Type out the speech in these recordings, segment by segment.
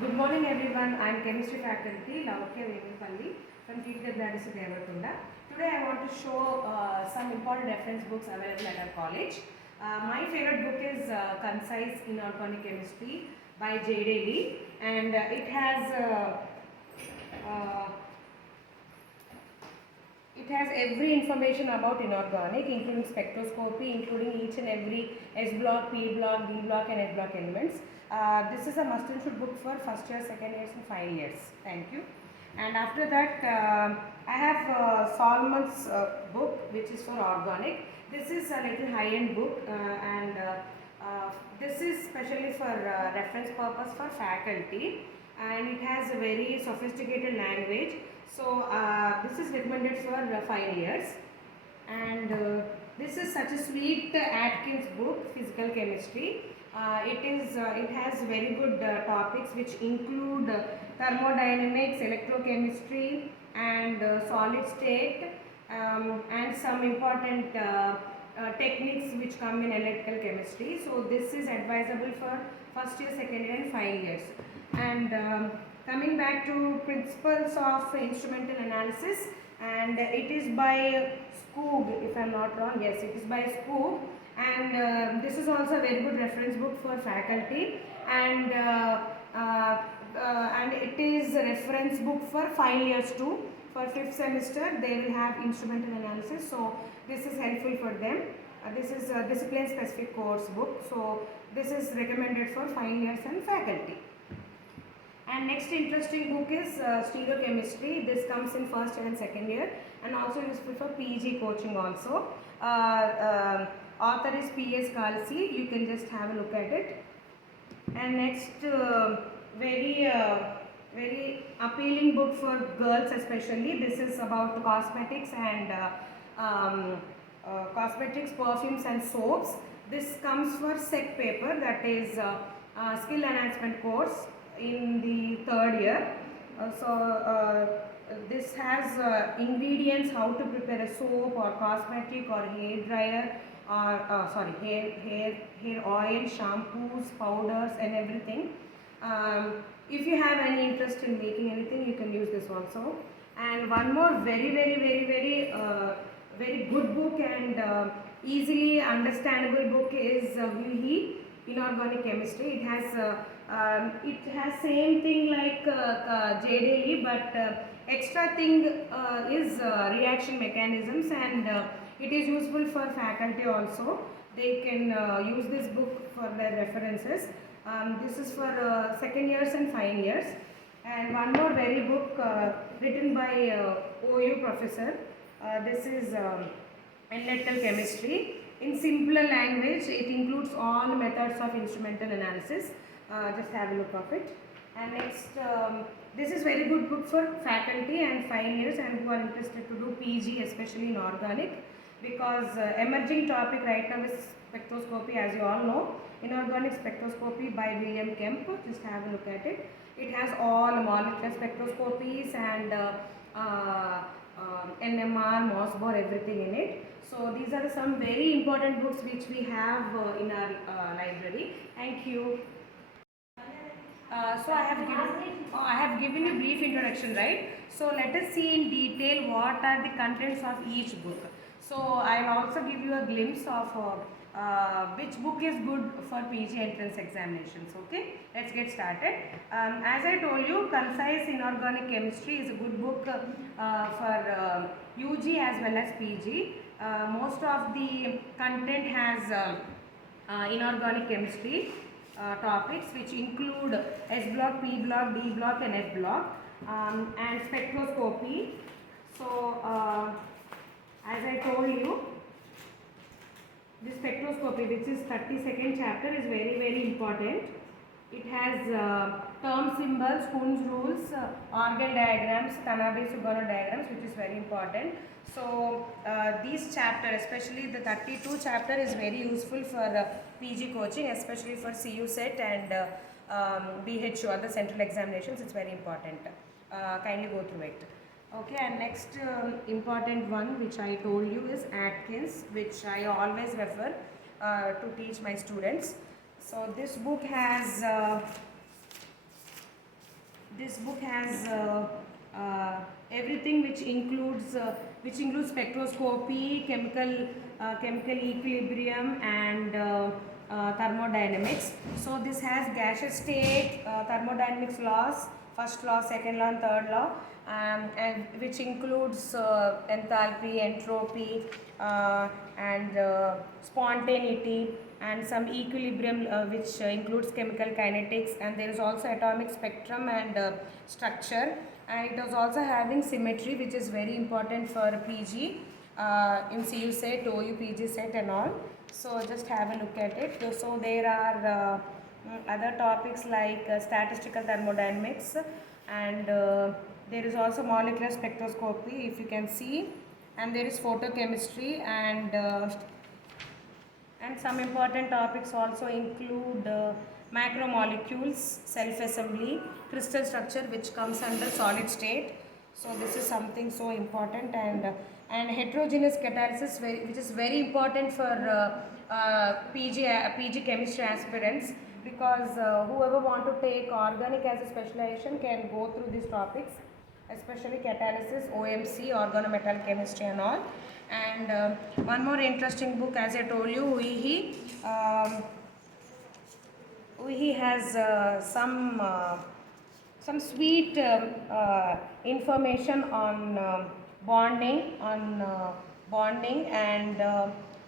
Good morning everyone. I am chemistry faculty V.Louwkhyaa from TTWRDC Devarakonda. Today I want to show some important reference books available at our college. My favorite book is Concise Inorganic Chemistry by J.D. and uh, it has every information about inorganic, including spectroscopy, including each and every S block, P block, D block and F block elements. This is a must and should book for first year, second years and 5 years. Thank you. And after that, I have Solomon's book, which is for organic. This is a little high-end book and this is specially for reference purpose for faculty, and it has a very sophisticated language. So this is recommended for 5 years, and this is such a sweet Atkins book, physical chemistry. It has very good topics which include thermodynamics, electrochemistry and solid state, and some important techniques which come in electrical chemistry. So this is advisable for first year, second year and 5 years. And coming back to principles of instrumental analysis, and it is by Skoog, if I am not wrong. Yes, it is by Skoog, and this is also a very good reference book for faculty, and it is a reference book for 5 years too. For 5th semester they will have instrumental analysis, so this is helpful for them. This is a discipline specific course book, so this is recommended for 5 years and faculty. And next interesting book is stereochemistry. This comes in first and second year, and also useful for PG coaching also. Author is P.S. Kalsi. You can just have a look at it. And next, very appealing book for girls especially. This is about cosmetics and cosmetics, perfumes and soaps. This comes for SEC paper, that is skill enhancement course in the 3rd year. This has ingredients, how to prepare a soap or cosmetic or hair dryer or hair oil, shampoos, powders and everything. If you have any interest in making anything, you can use this also. And one more very good book and easily understandable book is V.Louwkhyaa, Inorganic Chemistry. It has same thing like J.D., but extra thing is reaction mechanisms, and it is useful for faculty also. They can use this book for their references. This is for 2nd years and 5 years. And one more very book written by OU professor. This is Analytical Chemistry. In simpler language, it includes all methods of instrumental analysis. Just have a look of it. And next, this is very good book for faculty and 5 years and who are interested to do PG, especially in organic, because emerging topic right now is spectroscopy, as you all know. Inorganic spectroscopy by William Kemp. Just have a look at it. It has all molecular spectroscopies and NMR, Mossbauer, everything in it. So these are some very important books which we have in our library. Thank you. So I have given a brief introduction, right? So let us see in detail what are the contents of each book. So I will also give you a glimpse of which book is good for PG entrance examinations. Okay, let's get started. As I told you, Concise Inorganic Chemistry is a good book for UG as well as PG. Most of the content has inorganic chemistry topics, which include S block, P block, D block and F block, and spectroscopy. So as I told you, this spectroscopy, which is 32nd chapter, is very important. It has term symbols, Kuhn's rules, organ diagrams, Tanabe-Sugano diagrams, which is very important. So these chapters, especially the 32 chapter, is very useful for PG coaching, especially for CU set and BHU, other central examinations. It's very important. Kindly go through it. Okay, and next important one which I told you is Atkins, which I always refer to teach my students. So this book has This book has everything which includes spectroscopy, chemical equilibrium, and thermodynamics. So this has gaseous state, thermodynamics laws, first law, second law, and third law, and which includes enthalpy, entropy, and spontaneity, and some equilibrium which includes chemical kinetics, and there is also atomic spectrum and structure, and it is also having symmetry, which is very important for PG in CU set, OU, PG set and all. So just have a look at it. So there are other topics like statistical thermodynamics, and there is also molecular spectroscopy, if you can see, and there is photochemistry, and some important topics also include macromolecules, self-assembly, crystal structure, which comes under solid state. So this is something so important, and heterogeneous catalysis, which is very important for PG chemistry aspirants, because whoever want to take organic as a specialization can go through these topics, especially catalysis, OMC, organometallic chemistry and all. And one more interesting book, as I told you, he has some sweet information on bonding and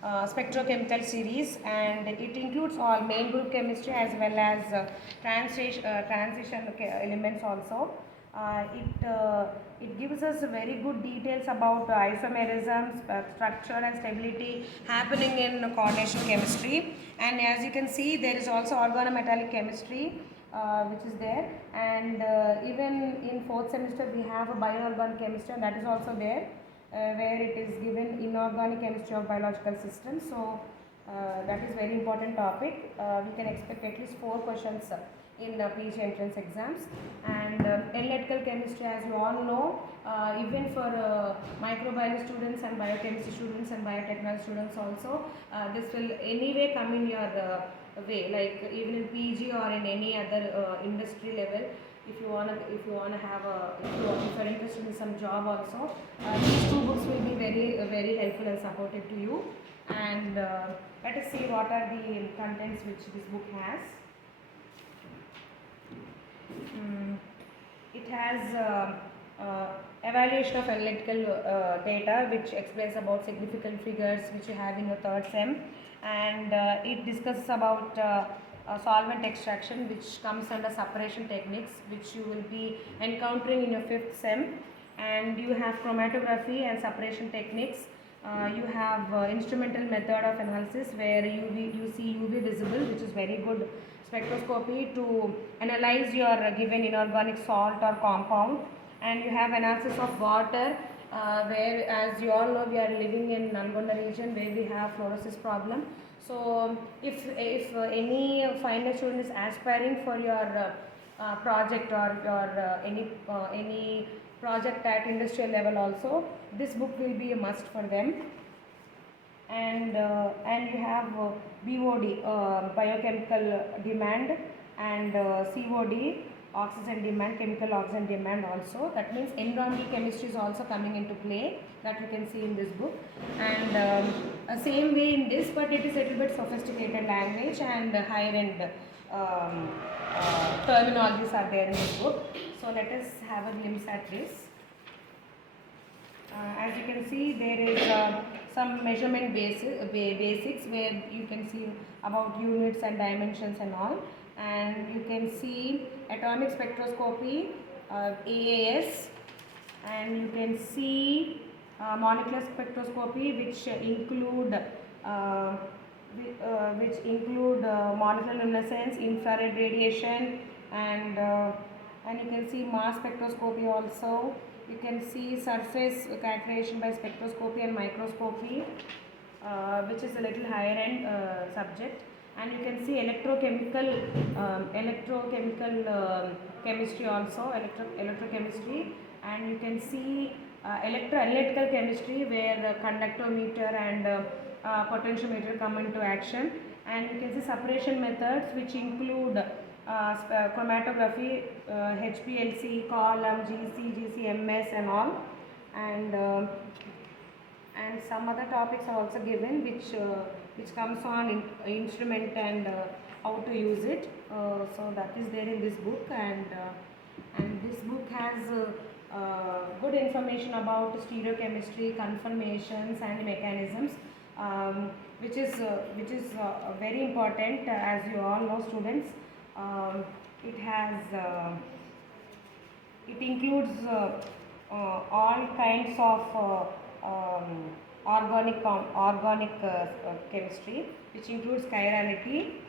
spectrochemical series, and it includes all main group chemistry as well as transition elements also. It gives us very good details about isomerisms, structure and stability happening in coordination chemistry. And as you can see, there is also organometallic chemistry which is there, and even in 4th semester we have a bioorganic chemistry, and that is also there, where it is given inorganic chemistry of biological systems. So that is very important topic. We can expect at least 4 questions in the PG entrance exams. And analytical chemistry, as you all know, even for microbiology students and biochemistry students and biotechnology students also, this will anyway come in your way, like even in PG or in any other industry level. If you wanna have if you are interested in some job also, these 2 books will be very helpful and supportive to you. And let us see what are the contents which this book has. It has evaluation of analytical data, which explains about significant figures which you have in your 3rd sem, and it discusses about solvent extraction, which comes under separation techniques, which you will be encountering in your 5th sem. And you have chromatography and separation techniques. You have instrumental method of analysis, where you see UV visible, which is very good spectroscopy to analyze your given inorganic salt or compound. And you have analysis of water, where, as you all know, we are living in Nalgonda region where we have fluorosis problem. So if any final student is aspiring for your project or your any project at industrial level also, this book will be a must for them. And you have BOD, biochemical demand, and COD, oxygen demand, chemical oxygen demand also. That means environmental chemistry is also coming into play, that you can see in this book. And same way in this, but it is a little bit sophisticated language, and higher end terminologies are there in this book. So let us have a glimpse at this. As you can see, there is some measurement basics, where you can see about units and dimensions and all. And you can see atomic spectroscopy, AAS, and you can see molecular spectroscopy, which include molecular luminescence, infrared radiation, and you can see mass spectroscopy also. You can see surface characterization by spectroscopy and microscopy, which is a little higher end subject. And you can see electrochemical chemistry also, electrochemistry. And you can see electroanalytical chemistry, where the conductometer and potentiometer come into action. And you can see separation methods, which include chromatography, HPLC, column, GCMS and all, and some other topics are also given which comes on instrument and how to use it. So that is there in this book, and this book has good information about stereochemistry, conformations and mechanisms, which is very important, as you all know, students. It has it includes all kinds of organic chemistry, which includes chirality,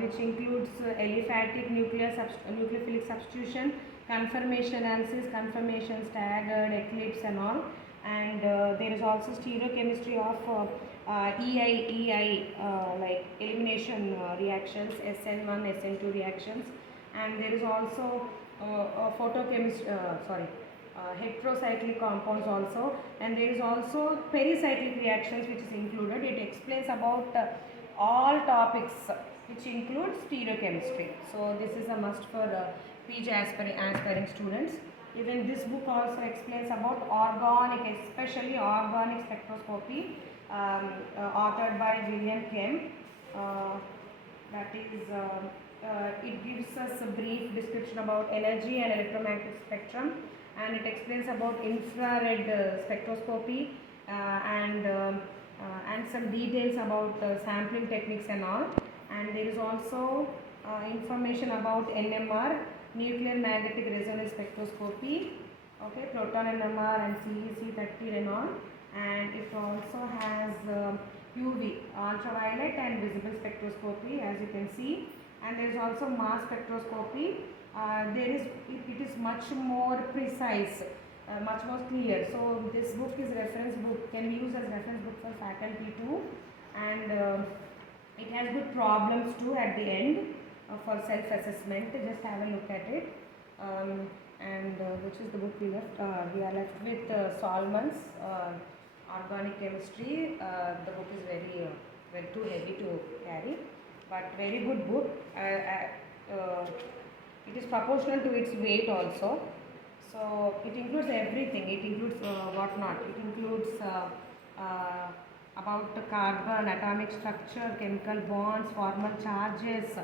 which includes aliphatic nucleophilic substitution, conformation analysis, conformation staggered, eclipse and all. And there is also stereochemistry of EI, like elimination reactions, SN1, SN2 reactions, and there is also photochemistry, heterocyclic compounds also, and there is also pericyclic reactions which is included. It explains about all topics which include stereochemistry. So this is a must for PG aspiring students. Even this book also explains about organic, especially organic spectroscopy, authored by William Kemp. That is, it gives us a brief description about energy and electromagnetic spectrum, and it explains about infrared spectroscopy, and some details about sampling techniques and all. And there is also information about NMR, nuclear magnetic resonance spectroscopy, okay, proton NMR and CEC30 and all. And it also has UV, ultraviolet and visible spectroscopy, as you can see. And there is also mass spectroscopy. It is much more precise, much more clear. So this book is reference book, can be used as reference book for faculty too, and it has good problems too at the end for self-assessment. Just have a look at it. And which is the book we left? We are left with Solomons, organic chemistry. The book is very too heavy to carry, but very good book. It is proportional to its weight also. So it includes everything. It includes whatnot. It includes about the carbon, atomic structure, chemical bonds, formal charges,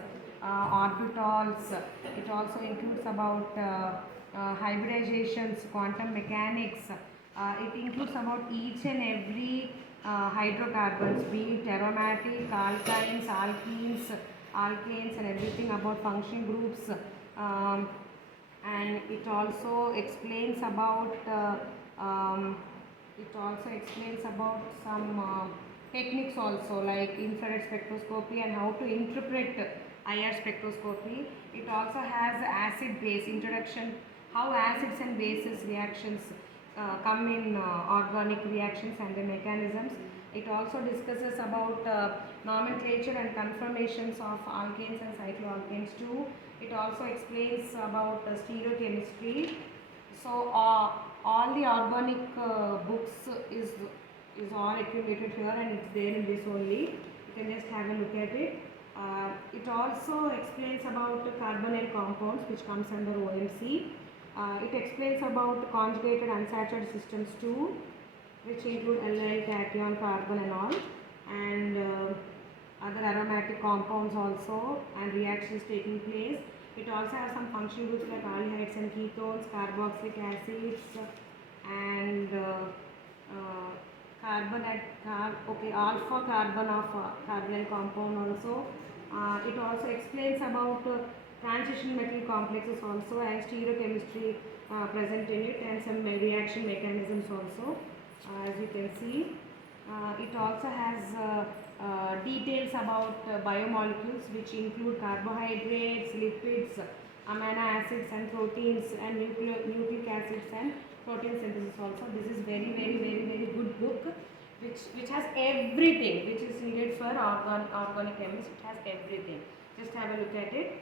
orbitals. It also includes about hybridizations, quantum mechanics. It includes about each and every hydrocarbons, be it aromatic, alkynes, alkanes and everything about function groups. And it also explains about some techniques also, like infrared spectroscopy and how to interpret IR spectroscopy. It also has acid-base introduction, how acids and bases reactions come in organic reactions and the mechanisms. It also discusses about nomenclature and conformations of alkanes and cycloalkanes too. It also explains about stereochemistry. So all the organic books is all accumulated here, and it's there in this only. You can just have a look at it. It also explains about carbonyl compounds, which comes under OMC. It explains about conjugated unsaturated systems too, which include allyl, cation, carbon and all, and other aromatic compounds also, and reactions taking place. It also has some functional groups like aldehydes and ketones, carboxylic acids, and alpha carbon of carbonyl compound also. It also explains about transition metal complexes also, and stereochemistry present in it, and some reaction mechanisms also, as you can see. It also has details about biomolecules, which include carbohydrates, lipids, amino acids and proteins, and nucleic acids and protein synthesis also. This is very good book, which has everything which is needed for organic chemistry. It has everything. Just have a look at it.